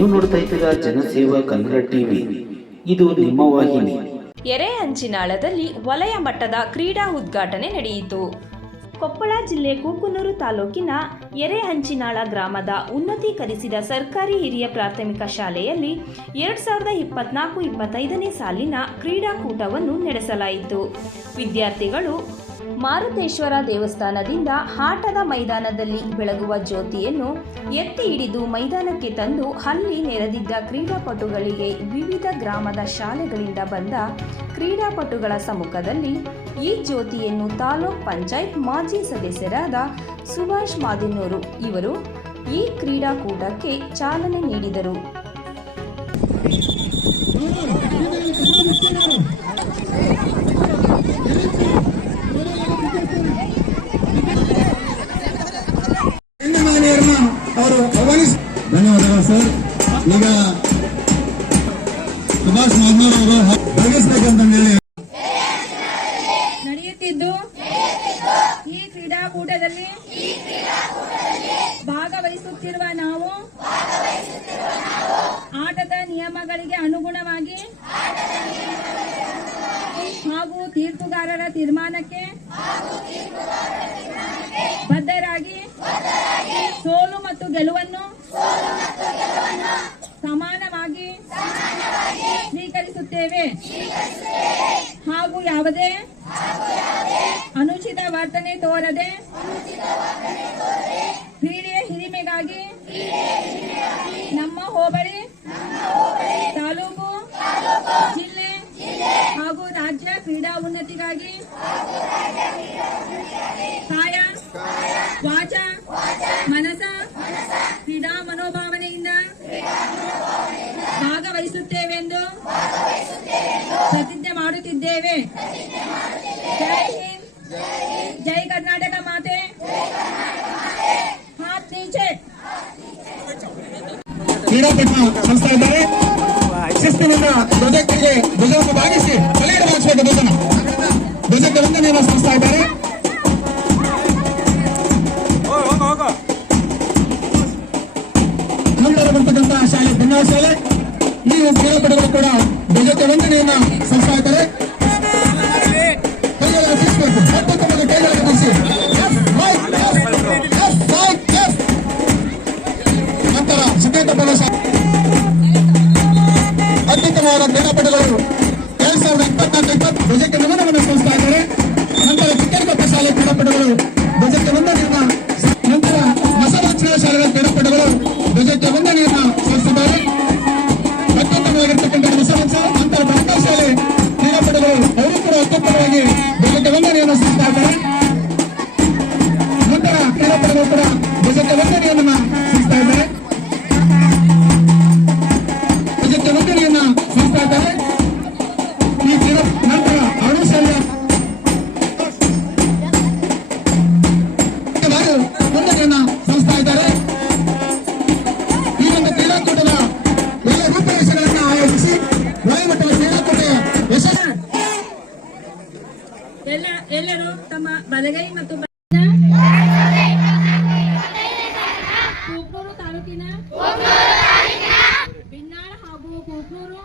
ನೀವು ನೋಡ್ತಾ ಇದ್ದೀರಾ ಜನಸೇವಾ ಕನ್ನಡ ಟಿವಿ. ಇದು ನಿಮ್ಮ ವಾಹಿನಿ. ಎರೆಹಂಚಿನಾಳದಲ್ಲಿ ವಲಯ ಮಟ್ಟದ ಕ್ರೀಡಾ ಉದ್ಘಾಟನೆ ನಡೆಯಿತು. ಕೊಪ್ಪಳ ಜಿಲ್ಲೆ ಕೂಕುನೂರು ತಾಲೂಕಿನ ಎರೆಹಂಚಿನಾಳ ಗ್ರಾಮದ ಉನ್ನತೀಕರಿಸಿದ ಸರ್ಕಾರಿ ಹಿರಿಯ ಪ್ರಾಥಮಿಕ ಶಾಲೆಯಲ್ಲಿ ಎರಡು ಸಾವಿರದ ಇಪ್ಪತ್ನಾಲ್ಕು ಇಪ್ಪತ್ತೈದನೇ ಸಾಲಿನ ಕ್ರೀಡಾಕೂಟವನ್ನು ನಡೆಸಲಾಯಿತು. ವಿದ್ಯಾರ್ಥಿಗಳು ಮಾರುತೇಶ್ವರ ದೇವಸ್ಥಾನದಿಂದ ಆಟದ ಮೈದಾನದಲ್ಲಿ ಬೆಳಗುವ ಜ್ಯೋತಿಯನ್ನು ಎತ್ತಿ ಹಿಡಿದು ಮೈದಾನಕ್ಕೆ ತಂದು ಅಲ್ಲಿ ನೆರೆದಿದ್ದ ಕ್ರೀಡಾಪಟುಗಳಿಗೆ ವಿವಿಧ ಗ್ರಾಮದ ಶಾಲೆಗಳಿಂದ ಬಂದ ಕ್ರೀಡಾಪಟುಗಳ ಸಮ್ಮುಖದಲ್ಲಿ ಈ ಜ್ಯೋತಿಯನ್ನು ತಾಲೂಕ್ ಪಂಚಾಯತ್ ಮಾಜಿ ಸದಸ್ಯರಾದ ಸುಭಾಷ್ ಮಾದಿನೂರು ಇವರು ಈ ಕ್ರೀಡಾಕೂಟಕ್ಕೆ ಚಾಲನೆ ನೀಡಿದರು. ಈಗ ಸುಭಾಷ್ ಅವರು ಹೇಳಿ. ನಡೆಯುತ್ತಿದ್ದು ಈ ಕ್ರೀಡಾಕೂಟದಲ್ಲಿ ಭಾಗವಹಿಸುತ್ತಿರುವ ನಾವು ಆಟದ ನಿಯಮಗಳಿಗೆ ಅನುಗುಣವಾಗಿ ಹಾಗೂ ತೀರ್ಪುಗಾರರ ತೀರ್ಮಾನಕ್ಕೆ ಬದ್ಧರಾಗಿ ಸೋಲು ಮತ್ತು ಗೆಲುವನ್ನು ಸಮಾನವಾಗಿ ಸ್ವೀಕರಿಸುತ್ತೇವೆ ಹಾಗೂ ಯಾವುದೇ ಅನುಚಿತ ವರ್ತನೆ ತೋರದೆ ಕ್ರೀಡೆಯ ಹಿರಿಮೆಗಾಗಿ ನಮ್ಮ ಹೋಬಳಿ, ತಾಲೂಕು, ಜಿಲ್ಲೆ ಹಾಗೂ ರಾಜ್ಯ ಕ್ರೀಡಾ ಉನ್ನತಿಗಾಗಿ ಕಾಯ, ವಾಚ, ಮನಸ, ಕ್ರೀಡಾ ಮನೋಭಾವನೆಯಿಂದ ಭಾಗವಹಿಸುತ್ತೇವೆಂದು ಪ್ರತಿಜ್ಞೆ ಮಾಡುತ್ತಿದ್ದೇವೆ ಜೈ ಹಿಂದ್ ಜೈ ಕರ್ನಾಟಕ ಮಾತೆ ಹಾತ್ ನೀಚೆ ಕ್ರೀಡಾಪಟು ಸಂಸ್ಥೆ ಇದ್ದಾರೆ. ಶಿಸ್ತಿನಿಂದ ಧ್ವಜಕ್ಕೆ ಭಾಗಿಸಿ ಬಾಗಿಸಬೇಕು ಧ್ವಜನ ಧ್ವಜಕ್ಕೆ ಇದ್ದಾರೆ. ನಂತರ ಬರ್ತಕ್ಕಂತಹ ಶಾಲೆ ಶಾಲೆ ಈ ಕ್ರೀಡಾಪಟುಗಳು ಕೂಡ ಧ್ವಜಕ್ಕೆ ವಂದನೆಯನ್ನ ಸಲ್ಲಿಸ್ತಾ ಇದ್ದಾರೆ. ಅತ್ಯುತ್ತಮವಾದ ಕ್ರೀಡಾಪಟುಗಳು ಎರಡ್ ಸಾವಿರದ ಇಪ್ಪತ್ನಾಲ್ಕು ಇಪ್ಪತ್ತು ಧ್ವಜಕ್ಕೆ ನಮನವನ್ನು ಸಲ್ಲಿಸ್ತಾ ಇದ್ದಾರೆ. ನಂತರ ಚಿಕ್ಕನಕೊಪ್ಪ ಶಾಲೆ ಕ್ರೀಡಾಪಟುಗಳು ತಮ್ಮ ಬಲಗೈ ಮತ್ತು ಬಲ- ಕೂಕ್ನೂರು ತಾಲೂಕಿನ ಬಿನ್ನಾಳ ಹಾಗೂ ಕೂಕ್ನೂರು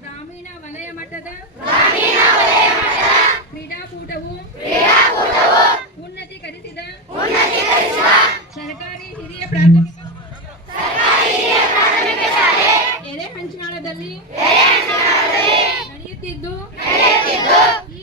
ಗ್ರಾಮೀಣ ವಲಯ ಮಟ್ಟದ ಕ್ರೀಡಾಕೂಟವು ಉನ್ನತೀಕರಿಸಿದ ಸರ್ಕಾರಿ ಹಿರಿಯ ಪ್ರಾಥಮಿಕ ಎರೆಹಂಚಿನಾಳದಲ್ಲಿ ನಡೆಯುತ್ತಿದ್ದು ಈ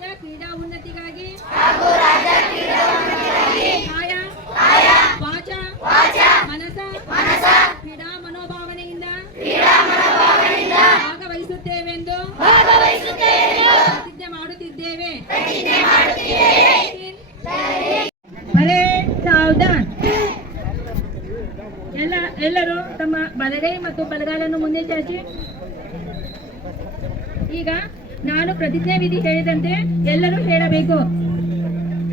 ರಾಜ್ಯ ಕ್ರೀಡಾ ಉನ್ನತಿಗಾಗಿ ಕಾಯ ವಾಚ ಮನಸ ಕ್ರೀಡಾ ಮನೋಭಾವನೆಯಿಂದ ಭಾಗವಹಿಸುತ್ತೇವೆಂದು ಪ್ರತಿಜ್ಞೆ ಮಾಡುತ್ತಿದ್ದೇವೆ. ಬರೇ ಸಾವಧಾನ್. ಎಲ್ಲ ಎಲ್ಲರೂ ತಮ್ಮ ಬಲಗೈ ಮತ್ತು ಬಲಗಾಲನ್ನು ಮುಂದೆ ಚಾಚಿ ಈಗ ನಾನು ಪ್ರತಿಜ್ಞೆ ವಿಧಿ ಹೇಳಿದಂತೆ ಎಲ್ಲರೂ ಹೇಳಬೇಕು.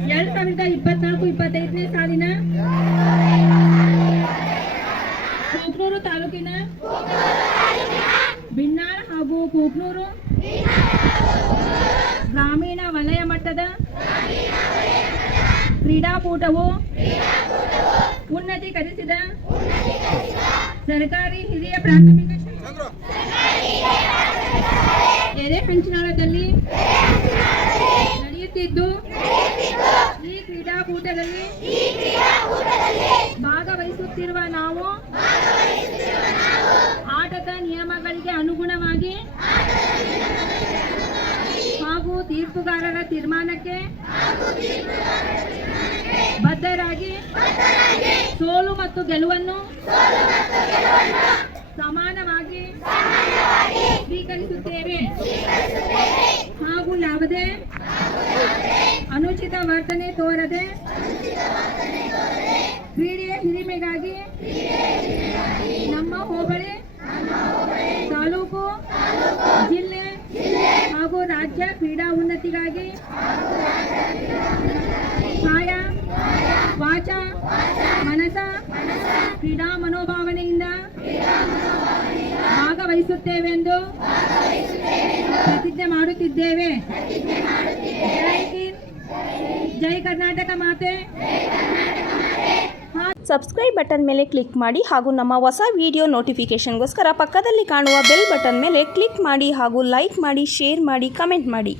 ಎರಡ್ ಸಾವಿರದ ಇಪ್ಪತ್ನಾಲ್ಕು, ಇಪ್ಪತ್ತೈದನೇ ಸಾಲಿನ ಕೂಕ್ನೂರು ತಾಲೂಕಿನ ಬಿನ್ನಾಳ ಹಾಗೂ ಕೂಕ್ನೂರು ಗ್ರಾಮೀಣ ವಲಯ ಮಟ್ಟದ ಕ್ರೀಡಾಕೂಟವು ಉನ್ನತೀಕರಿಸಿದ ಸರ್ಕಾರಿ ಹಿರಿಯ ಪ್ರಾಥಮಿಕ ಎರೆಹಂಚಿನಾಳದಲ್ಲಿ ನಡೆಯುತ್ತಿದ್ದು ಈ ಕ್ರೀಡಾಕೂಟದಲ್ಲಿ ಭಾಗವಹಿಸುತ್ತಿರುವ ನಾವು ಆಟದ ನಿಯಮಗಳಿಗೆ ಅನುಗುಣವಾಗಿ ತೀರ್ಪುಗಾರರ ತೀರ್ಮಾನಕ್ಕೆ ಬದ್ಧರಾಗಿ ಸೋಲು ಮತ್ತು ಗೆಲುವನ್ನು ಸಮಾನವಾಗಿ ಸ್ವೀಕರಿಸುತ್ತೇವೆ. ಹಾಗೂ ಯಾವುದೇ ಅನುಚಿತ ವರ್ತನೆ ತೋರದೆ ಕ್ರೀಡೆಯ ಹಿರಿಮೆಗಾಗಿ ನಮ್ಮ ಹೋಬಳಿ ತಾಲೂಕು ಜಿಲ್ಲೆ ಹಾಗೂ ರಾಜ್ಯ ಕ್ರೀಡಾ ಉನ್ನತಿಗಾಗಿ ಕಾಯ ವಾಚ ಮನಸ ಕ್ರೀಡಾ ಮನೋಭಾವನೆಯಿಂದ ಭಾಗವಹಿಸುತ್ತೇವೆಂದು ಪ್ರತಿಜ್ಞೆ ಮಾಡುತ್ತಿದ್ದೇವೆ. ಜೈ ಕರ್ನಾಟಕ ಮಾತೆ. ಸಬ್ಸ್ಕ್ರೈಬ್ ಬಟನ್ ಮೇಲೆ ಕ್ಲಿಕ್ ಮಾಡಿ ಹಾಗೂ ನಮ್ಮ ಹೊಸ ವಿಡಿಯೋ ನೋಟಿಫಿಕೇಷನ್ಗೋಸ್ಕರ ಪಕ್ಕದಲ್ಲಿ ಕಾಣುವ ಬೆಲ್ ಬಟನ್ ಮೇಲೆ ಕ್ಲಿಕ್ ಮಾಡಿ ಹಾಗೂ ಲೈಕ್ ಮಾಡಿ ಶೇರ್ ಮಾಡಿ ಕಮೆಂಟ್ ಮಾಡಿ.